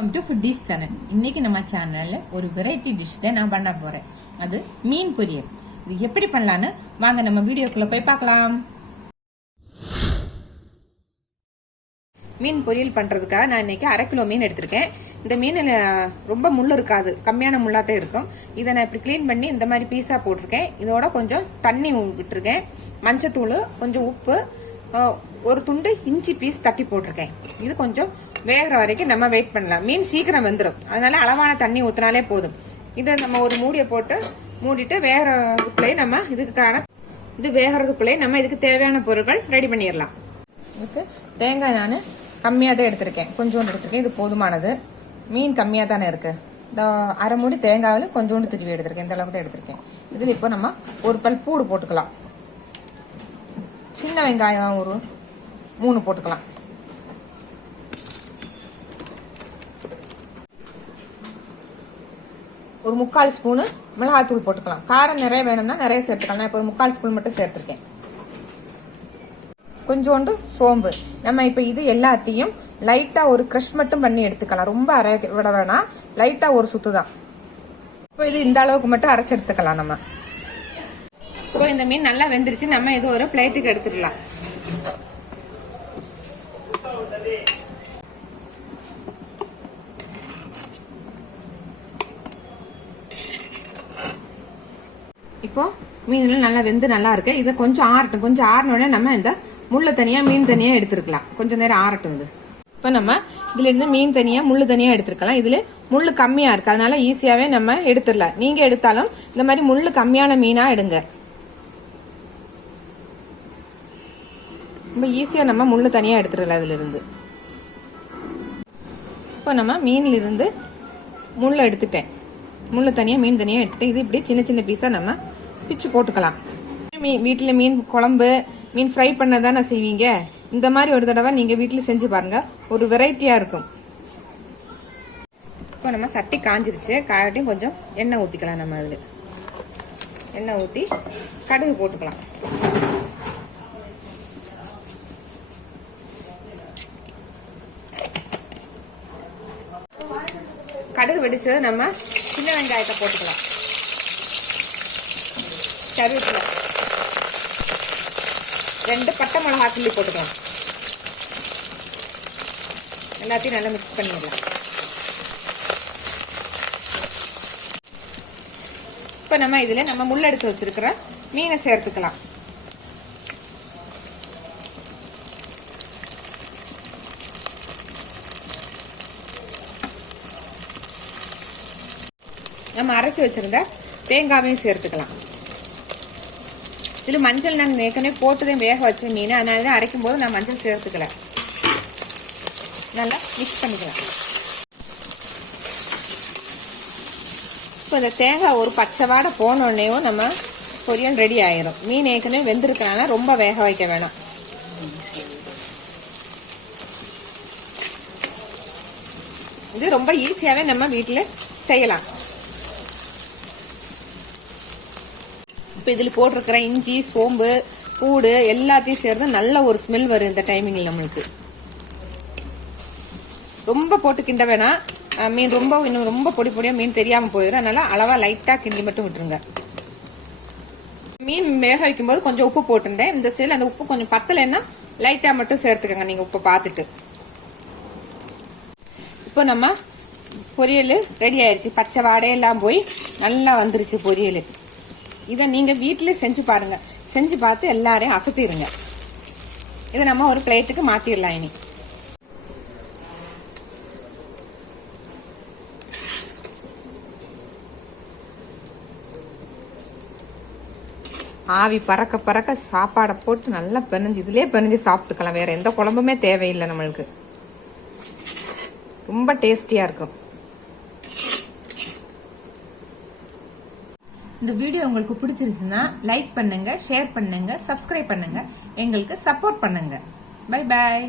Welcome to foodies channel. இன்னைக்கு நம்ம சேனல்ல ஒரு வெரைட்டி டிஷ் தான் நான் பண்ண போறேன். அது மீன் பொரியல். இது எப்படி பண்ணலான்னு வாங்க நம்ம வீடியோக்குள்ள போய் பார்க்கலாம். மீன் பொரியல் பண்றதுக்காக நான் இன்னைக்கு 1/2 கிலோ மீன் எடுத்திருக்கேன். இந்த மீனில் ரொம்ப முள் இருக்காது, கம்மியான முள்ளாத்தே இருக்கும். இதை நான் இப்படி கிளீன் பண்ணி இந்த மாதிரி பீஸா போட்டிருக்கேன். இதோட கொஞ்சம் தண்ணி விட்டுருக்கேன், மஞ்சத்தூள், கொஞ்சம் உப்பு, ஒரு துண்டு இஞ்சி பீஸ் தட்டி போட்டிருக்கேன். இது கொஞ்சம் வேகிற வரைக்கும் நம்ம வெயிட் பண்ணலாம். மீன் சீக்கிரம் வெந்துடும், அதனால அளவான தண்ணி ஊத்தினாலே போதும். இதை நம்ம ஒரு மூடியை போட்டு மூடிட்டு வேகிறதுக்குள்ளே நம்ம வேகிறதுக்குள்ளே நம்ம இதுக்கு தேவையான பொருட்கள் ரெடி பண்ணிடலாம். இதுக்கு தேங்காய் நான் கம்மியாக தான் எடுத்திருக்கேன், கொஞ்சோண்டு எடுத்திருக்கேன். இது போதுமானது. மீன் கம்மியாக தானே இருக்கு. இந்த 1/2 மூடி தேங்காயில் கொஞ்சோண்டு திருவி எடுத்திருக்கேன். இந்த அளவுக்கு தான் எடுத்திருக்கேன். இதில் இப்போ நம்ம ஒரு பல் பூடு போட்டுக்கலாம். சின்ன வெங்காயம் ஒரு 3 போட்டுக்கலாம். ஒரு 3/4 ஸ்பூனு மிளகாத்தூள் போட்டுக்கலாம். காரம் நிறைய வேணும்னா நிறைய சேர்த்துக்கலாம். நான் இப்போ ஒரு 3/4 ஸ்பூன் மட்டும் சேர்த்துருக்கேன். கொஞ்சோண்டு சோம்பு. நம்ம இப்போ இது எல்லாத்தையும் லைட்டா ஒரு கிரஷ் மட்டும் பண்ணி எடுத்துக்கலாம். ரொம்ப அரைக்க விட வேணாம், லைட்டா ஒரு சுத்து தான். இப்போ இது இந்த அளவுக்கு மட்டும் அரைச்சு எடுத்துக்கலாம். நம்ம இப்போ இந்த மீன் நல்லா வெந்துருச்சு. நம்ம இது ஒரு பிளேட்டுக்கு எடுத்துக்கலாம். இப்போ மீன் நல்லா வெந்து நல்லா இருக்கு. இதை கொஞ்சம் ஆறட்டும். கொஞ்சம் ஆறினோடனே நம்ம இந்த முள்ளு தனியா மீன் தனியா எடுத்துருக்கலாம். கொஞ்சம் நேரம் ஆறட்டும். இது இப்ப நம்ம இதுல இருந்து மீன் தனியா முள்ளு தனியா எடுத்துருக்கலாம். இதுல முள்ளு கம்மியா இருக்கு, அதனால ஈஸியாவே நம்ம எடுத்துடலாம். நீங்க எடுத்தாலும் இந்த மாதிரி முள்ளு கம்மியான மீனா எடுங்க. ரொம்ப ஈஸியா நம்ம முள்ளு தனியா எடுத்துடலாம். இதுல இருந்து இப்போ நம்ம மீன்ல இருந்து முள்ளை எடுத்துட்டேன். முள்ளு தனியா மீன் தனியா எடுத்துட்டேன். இது இப்படி சின்ன சின்ன பீஸா நம்ம பிச்சு போட்டுக்கலாம். வீட்டில் மீன் குழம்பு, மீன் ஃப்ரை பண்ணதானே செய்வீங்க. இந்த மாதிரி ஒரு தடவை நீங்க வீட்டில் செஞ்சு பாருங்க, ஒரு வெரைட்டியா இருக்கும். இப்போ நம்ம சட்டி காஞ்சிருச்சு. காயட்டையும் கொஞ்சம் எண்ணெய் ஊற்றிக்கலாம். நம்ம அதில் எண்ணெய் ஊற்றி கடுகு போட்டுக்கலாம். கடுகு வெடிச்சது நம்ம சின்ன வெங்காயத்தை போட்டுக்கலாம். கருவேப்பிலை, 2 பட்டை மிளகா கிள்ளி போட்டுக்கலாம். எல்லாத்தையும் நல்லா மிக்ஸ் பண்ணிடலாம். இப்போ நம்ம இதுல நம்ம முள் எடுத்து வச்சிருக்கிற மீனை சேர்த்துக்கலாம். நம்ம அரைச்சி வச்சிருந்த தேங்காவையும் சேர்த்துக்கலாம். இதில் மஞ்சள் நான் ஏற்கனவே போட்டுதான் வேக வச்ச மீன், அதனால தான் அரைக்கும் போது நான் மஞ்சள் சேர்த்துக்கல. நல்லா மிக்ஸ் பண்ணிக்கலாம். இப்போ இந்த தேங்காய் ஒரு பச்சை வாடை போனோடனேயும் நம்ம பொரியல் ரெடி ஆயிரும். மீன் ஏற்கனவே வெந்திருக்கனால ரொம்ப வேக வைக்க வேணாம். இது ரொம்ப ஈஸியாவே நம்ம வீட்டில் செய்யலாம். இப்போ இதில் போட்டிருக்கிற இஞ்சி, சோம்பு, பூடு எல்லாத்தையும் சேர்ந்து நல்ல ஒரு ஸ்மெல் வரும் இந்த டைமிங்கில். நம்மளுக்கு ரொம்ப போட்டு கிண்ட வேணாம். மீன் இன்னும் ரொம்ப பொடி பொடியாக மீன் தெரியாமல் போயிடும். அதனால அளவா லைட்டாக கிண்டி மட்டும் விட்டுருங்க. மீன் வேக வைக்கும் போது கொஞ்சம் உப்பு போட்டுருந்தேன். இந்த சைடில் அந்த உப்பு கொஞ்சம் பத்தலைன்னா லைட்டாக மட்டும் சேர்த்துக்கங்க, நீங்கள் உப்பு பார்த்துட்டு. இப்போ நம்ம பொரியல் ரெடி ஆயிடுச்சு. பச்சை வாடையெல்லாம் போய் நல்லா வந்துருச்சு பொரியல். இதை நீங்க வீட்டிலே செஞ்சு பாருங்க. செஞ்சு பார்த்து எல்லாரையும் அசத்திடுங்க. இதை நம்ம ஒரு பிளேட்டுக்கு மாத்திரலாம். இனி ஆவி பறக்க பறக்க சாப்பாடை போட்டு நல்லா பிணைஞ்சு இதுலயே பிணைஞ்சு சாப்பிட்டுக்கலாம். வேற எந்த குழம்புமே தேவையில்லை நம்மளுக்கு. ரொம்ப டேஸ்டியா இருக்கும். இந்த வீடியோ உங்களுக்கு பிடிச்சிருச்சுன்னா லைக் பண்ணுங்க, ஷேர் பண்ணுங்க, சப்ஸ்கிரைப் பண்ணுங்க, எங்களுக்கு சப்போர்ட் பண்ணுங்க. Bye bye.